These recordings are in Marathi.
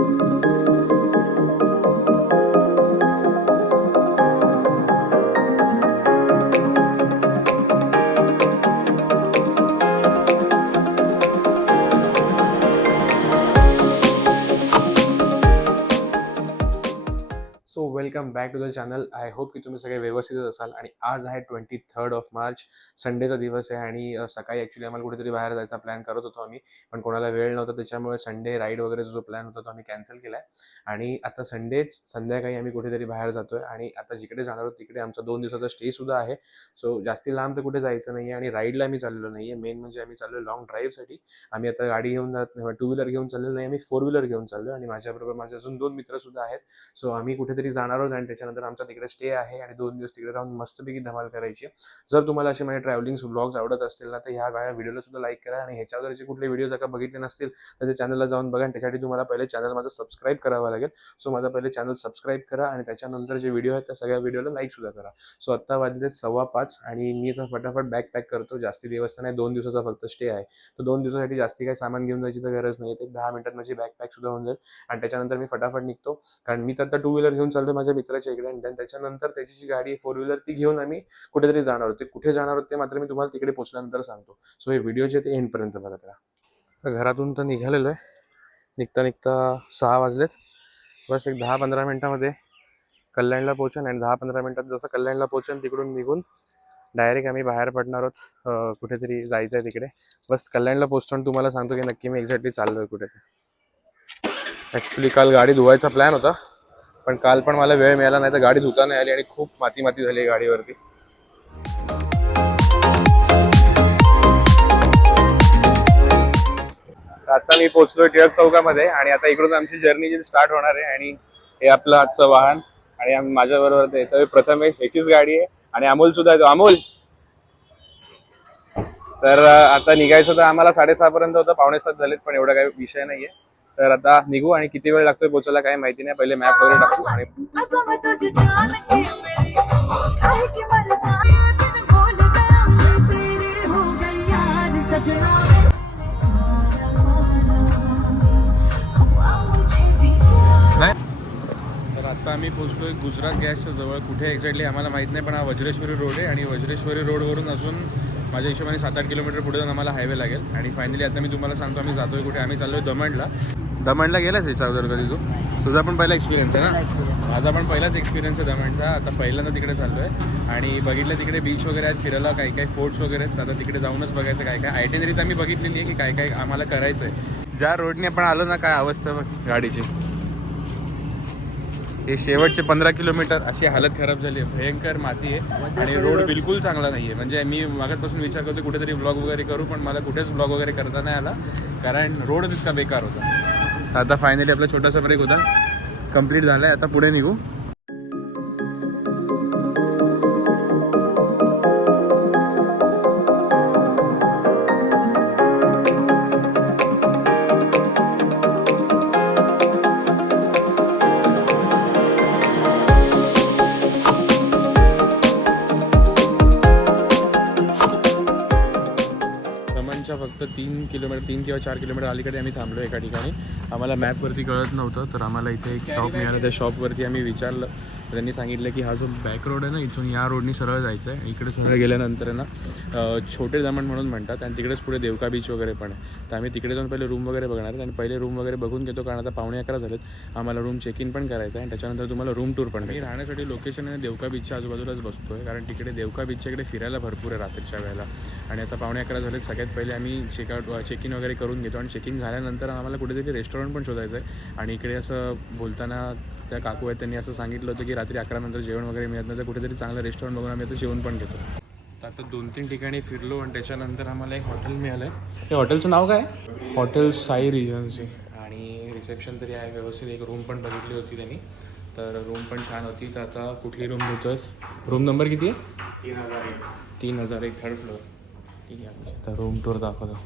So welcome back to the channel. I hope की तुम्ही सगळे व्यवस्थितच असाल. आणि आज आहे 23rd ऑफ मार्च, संडेचा दिवस आहे. आणि सकाळी ॲक्च्युली आम्हाला कुठेतरी बाहेर जायचा प्लॅन करत होतो आम्ही, पण कोणाला वेळ नव्हता, त्याच्यामुळे संडे राईड वगैरेचा जो प्लॅन होता तो आम्ही कॅन्सल केला आहे. आणि आता संडेच संध्याकाळी आम्ही कुठेतरी बाहेर जातो आहे. आणि आता जिकडे जाणार आहोत तिकडे आमचा 2 दिवसाचा स्टेसुद्धा आहे. सो जास्ती लांब तर कुठे जायचं नाही आहे. आणि राईडला आम्ही चाललेलो नाही आहे. मेन म्हणजे आम्ही चाललो लाँग ड्राईव्हसाठी. आम्ही आता गाडी घेऊन जात नाही, 2 व्हीलर घेऊन चाललेलो नाही, आम्ही 4 व्हीलर घेऊन चाललो. आणि माझ्याबरोबर माझे अजून 2 मित्रसुद्धा आहेत. सो आम्ही कुठेतरी जाणार आहोत आणि त्याच्यानंतर आमचा तिकडे स्टे आहे आणि 2 दिवस तिकडे राहून मस्तपैकी धमाल करायची. जर तुम्हाला असे माझे ट्रॅव्हलिंग व्लॉग्स आवडत असतील ना, तर ह्या व्हिडिओला सुद्धा लाईक करा. आणि ह्याच्यावर जे कुठले व्हिडिओ जर का बघितले नसतील तर ते चॅनलला जाऊन बघा. आणि त्याच्यासाठी तुम्हाला पहिले चॅनल माझं सबस्क्राईब करावं लागेल. सो माझं पहिले चॅनल सबस्क्राईब करा आणि त्याच्यानंतर जे व्हिडिओ आहेत त्या सगळ्या व्हिडिओला लाईक सुद्धा करा. सो आत्ता वाजले 5:15 आणि मी आता फटाफट बॅग पॅक करतो. जास्ती दिवस तर नाही, 2 दिवसाचा फक्त स्टे आहे. तर 2 दिवसासाठी जास्ती काही सामान घेऊन जायची तर गरज नाही. एक 10 मिनिटात माझी बॅग पॅक सुद्धा होऊन जाईल. आणि त्याच्यानंतर मी फटाफट निघतो, कारण मी तर आता 2 व्हीलर घेऊन चाललो माझ्या मित्राच्या इकडे. आणि त्याच्यानंतर त्याची जी गाडी आहे 4 व्हीलर ती घेऊन आम्ही कुठेतरी जाणार आहोत. ते कुठे जाणार आहोत ते मात्र मी तुम्हाला तिकडे पोहोचल्यानंतर सांगतो. सो हे व्हिडिओ जे ते एंडपर्यंत बघत राहा. तर घरातून तर निघालेलो आहे. निघता निघता 6 वाजलेत. बस एक 10-15 मिनिटामध्ये कल्याणला पोहोचेन. आणि 10-15 मिनिटात जसं कल्याणला पोहोचेन तिकडून निघून डायरेक्ट आम्ही बाहेर पडणार आहोत. कुठेतरी जायचं आहे तिकडे. बस कल्याणला पोहोचतो आणि तुम्हाला सांगतो की नक्की मी एक्झॅक्टली चाललो आहे कुठे. ॲक्च्युली काल गाडी धुवायचा प्लॅन होता, पण काल पण मला वेळ मिळाला नाही, तर गाडी धुता नाही आली आणि खूप माती झाली गाडीवरती. आता मी पोहोचलोय टिळक चौकामध्ये आणि आता इकडून आमची जर्नी जी स्टार्ट होणार आहे. आणि हे आपलं आजचं वाहन. आणि माझ्याबरोबर येतोय प्रथमेश, याचीच गाडी आहे. आणि अमोल सुद्धा येतो. अमोल, तर आता निघायचं तर आम्हाला 6:30 पर्यंत होतं, 6:45 झालेत, पण एवढा काही विषय नाहीये. तर आता निघू. आणि किती वेळ लागतोय पोहोचायला काही माहिती नाही. पहिले मॅप वगैरे टाकू. आणि तर आता आम्ही पोहोचलोय गुजरात गॅसच्या जवळ. कुठे एक्झॅक्टली आम्हाला माहीत नाही, पण हा वज्रेश्वरी रोड आहे. आणि वज्रेश्वरी रोडवरून अजून माझ्या हिशोबाने 7-8 किलोमीटर पुढे जाऊन आम्हाला हायवे लागेल. आणि फायनली आता मी तुम्हाला सांगतो आम्ही जातोय कुठे. आम्ही चाललोय दमणला. दमणला गेलास याच्या अगोदर कधी तू? तुझा पण पहिला एक्सपिरियन्स आहे ना? माझा पण पहिलाच एक्सपिरियन्स आहे दमणचा. आता पहिल्यांदा तिकडे चाललोय आणि बघितलं तिकडे बीच वगैरे आहेत, फिरायला काही काही फोर्ट्स वगैरे आहेत. आता तिकडे जाऊनच बघायचं काय काय. आयटिनरी तर आम्ही बघितलेली आहे की काय काय आम्हाला करायचं आहे. ज्या रोडने आपण आलो ना, काय अवस्था बघ गाडीची. हे शेवटचे 15 किलोमीटर अशी हालत खराब झाली आहे. भयंकर माती आहे आणि रोड बिलकुल चांगला नाही आहे. म्हणजे मी मागापासून विचार करतो कुठेतरी ब्लॉग वगैरे करू, पण मला कुठेच ब्लॉग वगैरे करता नाही आला, कारण रोडच इतका बेकार होता. आता फायनली आपला छोटासा ब्रेक होता कंप्लीट झाला आहे. आता पुढे निघू. फक्त 3 किंवा 4 किलोमीटर अलीकडे आम्ही थांबलो एका ठिकाणी. आम्हाला मॅपवरती कळत नव्हतं, तर आम्हाला इथे एक शॉप मिळालं. त्या शॉपवरती आम्ही विचारलं, त्यांनी सांगितलं की हा जो बॅक रोड आहे ना, इथून या रोडनी सरळ जायचं आहे. इकडे सरळ गेल्यानंतर ना छोटे दमण म्हणून म्हणतात आणि तिकडेच पुढे देवका बीच वगैरे पण आहे. तर आम्ही तिकडे जाऊन पहिले रूम वगैरे बघणार आहेत आणि पहिले रूम वगैरे बघून घेतो, कारण आता 11:15 झालेत. आम्हाला रूम चेक इन पण करायचं आहे आणि त्याच्यानंतर तुम्हाला रूम टूर पण. मी राहण्यासाठी लोकेशन आहे देवका बीचच्या आजूबाजूलाच बसतो आहे, कारण तिकडे देवका बीचच्या इकडे फिरायला भरपूर आहे रात्रीच्या वेळेला. आणि आता 11:15 झालेत. सगळ्यात पहिले आम्ही चेक इन वगैरे करून घेतो आणि चेक इन झाल्यानंतर आम्हाला कुठेतरी रेस्टॉरंट पण शोधायचं आहे. आणि इकडे असं बोलताना त्या काकू आहेत त्यांनी असं सांगितलं होतं की रात्री 11 नंतर जेवण वगैरे मिळत नाही, तर कुठेतरी चांगलं रेस्टॉरंट बघून आम्ही आता जेवण पण घेतो. तर आता 2-3 ठिकाणी फिरलो आणि त्याच्यानंतर आम्हाला एक हॉटेल मिळालं आहे. ते हॉटेलचं नाव काय? Hotel Sai regency. आणि रिसेप्शन तरी आहे व्यवस्थित. एक रूम पण बघितली होती त्यांनी, तर रूम पण छान होती. तर आता कुठली रूम घेतो? रूम नंबर किती आहे? 3001 3rd फ्लोअर. ठीक आहे, तर रूम टूर दाखवतो.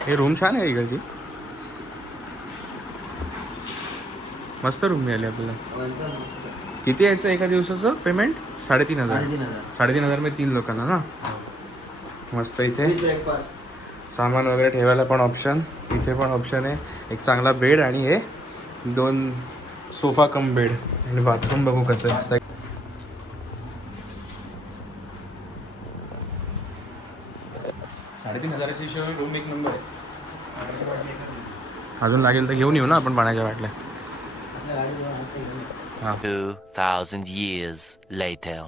हे रूम छान आहे इकडची, मस्त रूम मिळाली आपल्याला. किती यायचं एका दिवसाचं पेमेंट? 3,500. 3,500 मध्ये 3 लोकांना ना. मस्त. इथे सामान वगैरे ठेवायला पण ऑप्शन, इथे पण ऑप्शन आहे. एक चांगला बेड आणि हे 2 सोफा कम बेड. आणि बाथरूम बघू कसं आहे. 3,500ची हिशोबाने रूम एक नंबर आहे. अजून लागेल तर घेऊन येऊ ना आपण पाण्याच्या बाटल्या. 2,000 years later.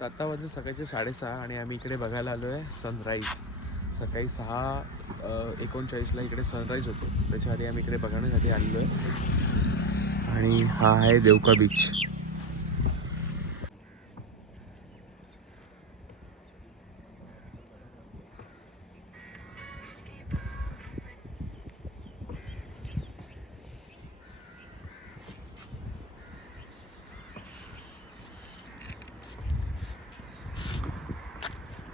आता वाजले सकाळचे 6:30 आणि आम्ही इकडे बघायला आलो आहे सनराईज. सकाळी 6:39ला इकडे सनराईज होतो, त्याच्या आधी आम्ही इकडे बघण्यासाठी आलेलो आहे. आणि हा आहे देवका बीच.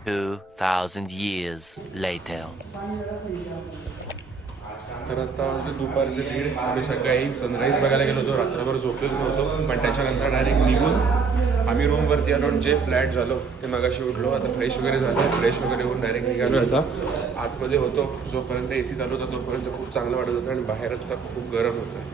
2,000 years later. तर आता वाजले दुपारचे 1:30. आम्ही सकाळी सनराईज बघायला गेलो होतो, रात्रभर झोपलेलो नव्हतो. पण त्याच्यानंतर डायरेक्ट निघून आम्ही रूमवरती आलो आणि जे फ्लॅट झालो ते मगाशी उठलो. आता फ्रेश वगैरे झालं, फ्रेश वगैरे होऊन डायरेक्ट निघालो. आता आतमध्ये होतो, जोपर्यंत AC चालू होता तोपर्यंत खूप चांगलं वाटत होतं आणि बाहेर आता खूप गरम होतं.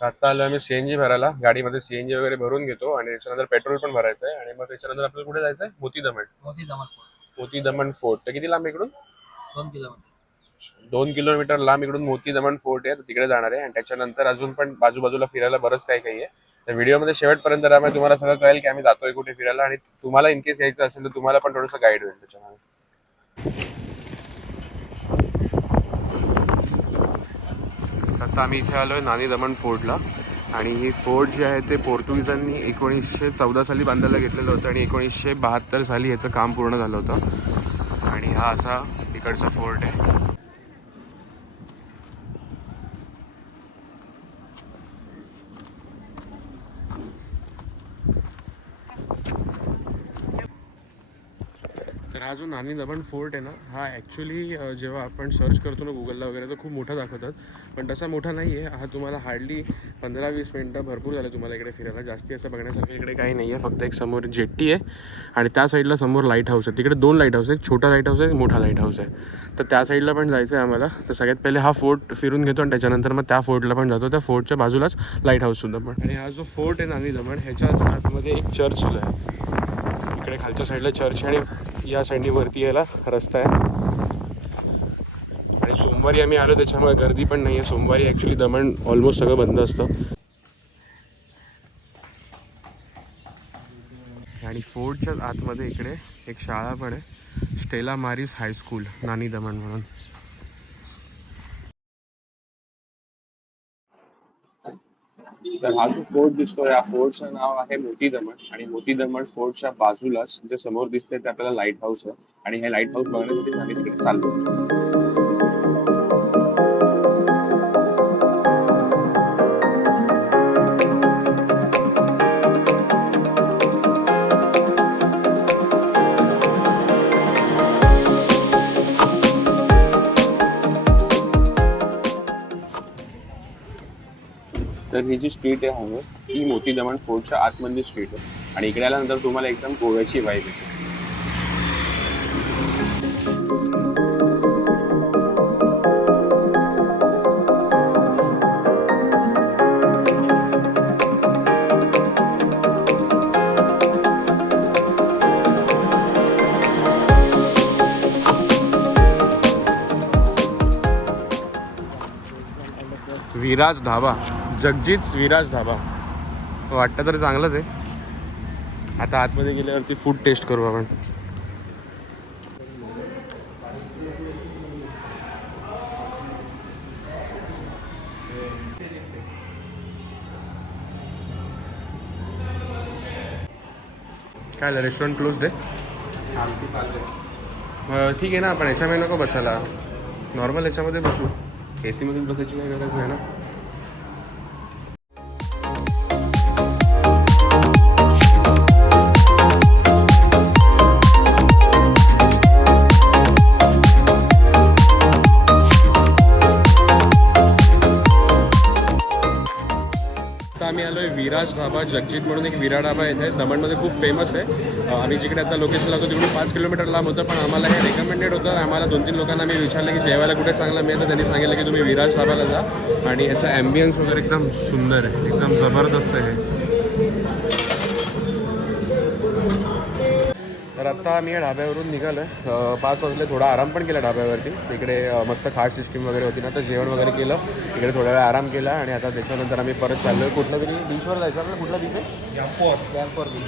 आता आलो आम्ही CNG भरायला. गाडीमध्ये CNG वगैरे भरून घेतो आणि त्याच्यानंतर पेट्रोल पण भरायचं आहे. आणि मग त्याच्यानंतर आपल्याला कुठे जायचं आहे? मोती दमन फोर्ट. तर किती लांब इकडून? 2 किलोमीटर लांब इकडून मोती दमन फोर्ट आहे, तर तिकडे जाणार आहे. आणि त्याच्यानंतर अजून पण बाजूबाजूला फिरायला बरंच काही काही आहे. तर व्हिडिओमध्ये शेवटपर्यंत राहा, तुम्हाला सगळं कळेल की आम्ही जातोय कुठे फिरायला. आणि तुम्हाला इन केस यायचं असेल तर तुम्हाला पण थोडंसं गाईड होईल त्याच्यामध्ये. आता आम्ही इथे आलो आहे नानी दमन फोर्टला. आणि ही फोर्ट जे आहे ते पोर्तुगीजांनी 1914 साली बांधायला घेतलेलं होतं आणि 1972 साली याचं काम पूर्ण झालं होतं. आणि हा असा इकडचा फोर्ट आहे. तर हा जो नानी दमन फोर्ट आहे ना, हा ॲक्च्युली जेव्हा आपण सर्च करतो ना गुगलला वगैरे तर खूप मोठा दाखवतात, पण तसा मोठा नाही आहे. हा तुम्हाला हार्डली 15-20 मिनटं भरपूर झालं तुम्हाला इकडे फिरायला. जास्ती असं बघण्यासारखं इकडे काही नाही आहे. फक्त एक समोर जेट्टी आहे आणि त्या साईडला समोर लाईट हाऊस आहे. तिकडे 2 लाईट हाऊस आहे, एक छोटा लाईट हाऊस आहे, एक मोठा लाईट हाऊस आहे. तर त्या साईडला पण जायचं आहे आम्हाला. तर सगळ्यात पहिले हा फोर्ट फिरून घेतो आणि त्याच्यानंतर मग त्या फोर्टला पण जातो. त्या फोर्टच्या बाजूलाच लाईट हाऊससुद्धा पण. आणि हा जो फोर्ट आहे नानी दमन, ह्याच्याच आतमध्ये एक चर्चसुद्धा आहे. इकडे खालच्या साईडला चर्च आणि या साईडनी वरती यायला रस्ता आहे. आणि सोमवारी आम्ही आलो त्याच्यामुळे गर्दी पण नाही आहे. सोमवारी ॲक्च्युली दमण ऑलमोस्ट सगळं बंद असतं. आणि फोर्टच्याच आतमध्ये इकडे एक शाळा पण आहे, स्टेला मारिस हायस्कूल नानी दमण म्हणून. तर हा जो फोर्ट दिसतोय या फोर्टचं नाव आहे मोती दमण. आणि मोती दमण फोर्टच्या बाजूलाच जे समोर दिसतंय ते आपल्याला लाईट हाऊस आहे. आणि हे लाईट हाऊस बघण्यासाठी आम्ही तिकडे चाललो. तर ही जी स्ट्रीट आहे हवं ती मोती दमण फोर्टच्या आतमधली स्ट्रीट आहे. आणि इकडे आल्यानंतर तुम्हाला एकदम गोव्याची वाईब येते. विराज ढाबा, जगजीत's विराज ढाबा. वाटतं तर चांगलंच आहे. आता आतमध्ये गेल्यावरती फूड टेस्ट करू आपण. काय रेस्टॉरंट क्लोज आहे? ठीक आहे ना, आपण याच्यामध्ये नको बसायला, नॉर्मल याच्यामध्ये बसू. ए सीमध्ये बसायची काही गरज नाही ना. आम्ही आलो आहे विराज ढाबा. जगजीत म्हणून एक विरा ढाबा येथे दमणमध्ये खूप फेमस आहे. आम्ही जिकडे आता लोकेशन लागतो तिकडून 5 किलोमीटर लांब होतं, पण आम्हाला हे रेकमेंडेड होतं. आम्हाला 2-3 लोकांना मी विचारलं की जेवायला कुठे चांगलं मिळतं, त्यांनी सांगितलं की तुम्ही विराज ढाबाला जा. आणि ह्याचा ॲम्बियन्स वगैरे एकदम सुंदर आहे, एकदम जबरदस्त आहे. तर आत्ता आम्ही या ढाब्यावरून निघालो आहे. 5 वाजले. थोडा आराम पण केला ढाब्यावरती. इकडे मस्त खाट सिस्टीम वगैरे होती ना, तर जेवण वगैरे केलं इकडे, थोडा वेळ आराम केला. आणि आता त्याच्यानंतर आम्ही परत चाललो आहे. कुठलं तरी बीचवर जायचं आपल्याला. कुठला बीच आहे?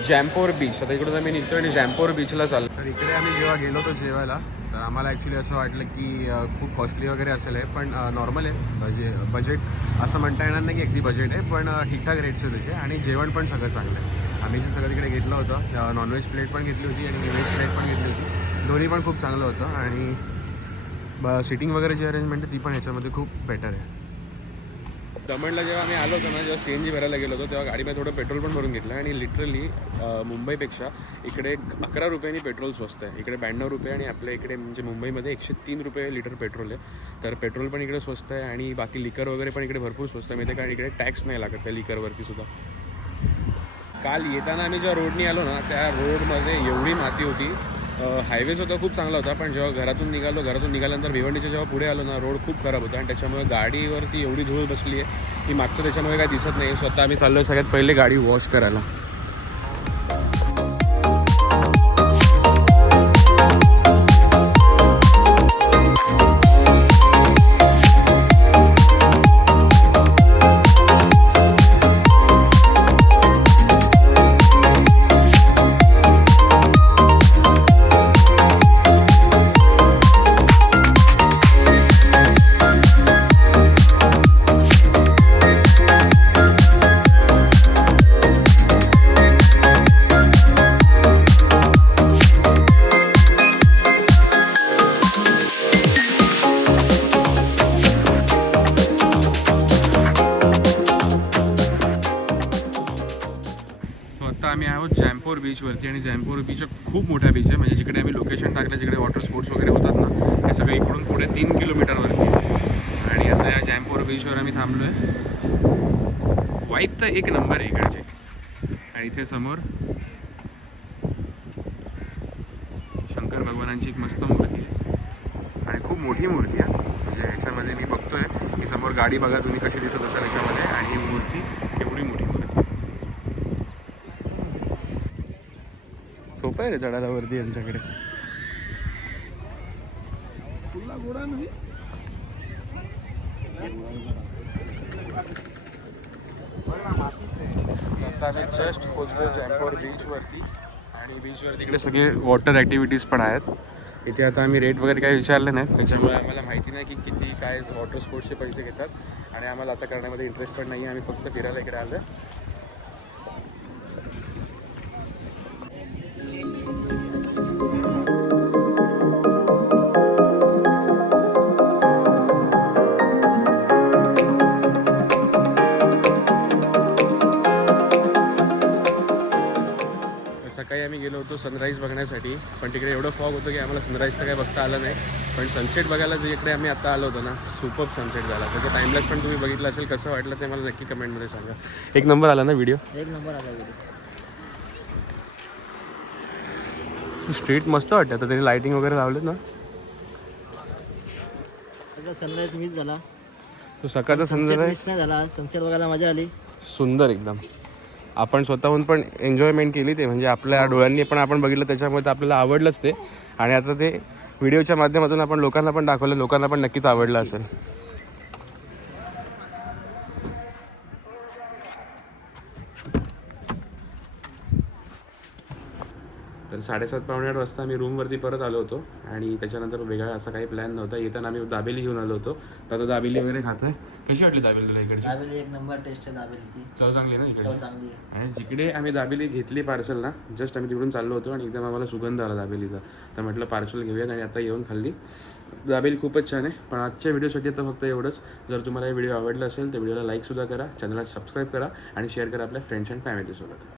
जॅम्पोर बीच. आता इकडून आम्ही निघतो आणि जॅम्पोर बीचला चाललो. तर इकडे आम्ही जेव्हा गेलो होतो जेवायला, तर आम्हाला ॲक्च्युली असं वाटलं की खूप कॉस्टली वगैरे असेल आहे, पण नॉर्मल आहे. म्हणजे बजेट असं म्हणता येणार नाही की अगदी बजेट आहे, पण ठीकठाक रेट्स आहे त्याचे. आणि जेवण पण सगळं चांगलं आहे. आम्ही जे सगळं तिकडे घेतलं होतं, नॉनव्हेज प्लेट पण घेतली होती आणि व्हेज प्लेट पण घेतली होती. दोन्ही पण खूप चांगलं होतं. आणि सिटिंग वगैरे जी अरेंजमेंट आहे ती पण ह्याच्यामध्ये खूप बेटर आहे. दमणला जेव्हा आम्ही आलो होतो ना, जेव्हा CNG भरायला गेलो होतो, तेव्हा गाडीमध्ये थोडं पेट्रोल पण भरून घेतलं. आणि लिटरली मुंबईपेक्षा इकडे 11 रुपयांनी पेट्रोल स्वस्त आहे. इकडे 92 रुपये आणि आपल्या इकडे म्हणजे मुंबईमध्ये 103 रुपये लिटर पेट्रोल आहे. तर पेट्रोल पण इकडे स्वस्त आहे. आणि बाकी लिकर वगैरे पण इकडे भरपूर स्वस्त आहे माहिती आहे, कारण इकडे टॅक्स नाही लागत त्या लिकरवरती सुद्धा. काल येताना आम्ही जेव्हा रोडनी आलो ना, त्या रोडमध्ये एवढी माती होती. हायवे सुद्धा खूप चांगला होता, पण जेव्हा घरातून निघाल्यानंतर भिवंडीच्या जेव्हा पुढे आलो ना, रोड खूप खराब होता. आणि त्याच्यामुळे गाडीवरती एवढी धूळ बसली आहे की मागचं त्याच्यामुळे काही दिसत नाही. स्वतः आम्ही चाललो आहे सगळ्यात पहिले गाडी वॉश करायला. आम्ही आहोत जॅम्पोर बीचवरती. आणि जॅम्पोर बीच खूप मोठा बीच आहे. म्हणजे जिकडे आम्ही लोकेशन टाकलं, जिकडे वॉटर स्पोर्ट्स वगैरे होतात ना, हे सगळे इकडून पुढे 3 किलोमीटरवरती आहे. आणि आता या जॅम्पोर बीचवर आम्ही थांबलो आहे. वाईब तर एक नंबर आहे इकडचे. आणि इथे समोर शंकर भगवानांची एक मस्त मूर्ती आहे. आणि खूप मोठी मूर्ती आहे. म्हणजे ह्याच्यामध्ये मी बघतोय की समोर गाडी बघा तुम्ही कशी दिसत असाल ह्याच्यामध्ये. आणि ही मूर्ती केवढी मोठी मूर्ती. सोपं आहे रे चढायला वरती यांच्याकडे. आता आम्ही जस्ट पोचलो जॅम्पोर बीचवरती. आणि बीचवरती इकडे सगळे वॉटर ॲक्टिव्हिटीज पण आहेत. इथे आता आम्ही रेट वगैरे काही विचारले नाहीत, त्याच्यामुळे आम्हाला माहिती नाही की किती काय वॉटर स्पोर्ट्सचे पैसे घेतात. आणि आम्हाला आता करण्यामध्ये इंटरेस्ट पण नाही आहे. आम्ही फक्त फिरायला इकडे आलो आहे. सकाळी आम्ही गेलो होतो सनराईज बघण्यासाठी, पण तिकडे एवढं फॉग होतं की आम्हाला सनराईज तर काही बघता आलं नाही. पण सनसेट बघायला जिकडे आम्ही आता आलो होतो ना, सुपर सनसेट झाला. त्याचा टाईमलॅप्स पण तुम्ही बघितलं असेल. कसं वाटलं ते मला नक्की कमेंटमध्ये सांगा. एक नंबर आला ना व्हिडिओ? एक नंबर आला व्हिडिओ. स्ट्रीट मस्त वाटतं. आता त्यांनी लाईटिंग वगैरे लावलेत ना. सनराईज मिस झाला. तो सकाळचा सनसेट सनराईज मिस नाही झाला. सनसेट बघायला मजा आली. सुंदर एकदम. आपण स्वतःहून पण एन्जॉयमेंट केली ते, म्हणजे आपल्या डोळ्यांनी पण आपण बघितलं, त्याच्यामुळे तर आपल्याला आवडलंच ते. आणि आता ते व्हिडिओच्या माध्यमातून आपण लोकांना पण दाखवलं, लोकांना पण नक्कीच आवडलं असेल. तर 7:30-8 वाजता आम्ही रूमवरती परत आलो होतो. आणि त्याच्यानंतर वेगळा असा काही प्लॅन नव्हता. येताना आम्ही दाबेली घेऊन आलो होतो. तर आता दाबेली वगैरे खातो आहे. कशी वाटली दाबेली तुला इकडची? दाबेली एक नंबर टेस्ट आहे दाबेलीची. चव चांगली आहे ना चव इकडची? चांगली आहे. आणि जिकडे आम्ही दाबेली घेतली पार्सल ना, जस्ट आम्ही तिकडून चाललो होतो आणि एकदम आम्हाला सुगंध आला दाबेलीचा. तर म्हटलं पार्सल घेऊयात आणि आता येऊन खाल्ली. दाबेली खूपच छान आहे. पण आजच्या व्हिडिओसाठी आता फक्त एवढंच. जर तुम्हाला हे व्हिडिओ आवडला असेल तर व्हिडिओला लाईकसुद्धा करा, चॅनलला सबस्क्राईब करा आणि शेअर करा आपल्या फ्रेंड्स अँड फॅमिलीसोबत.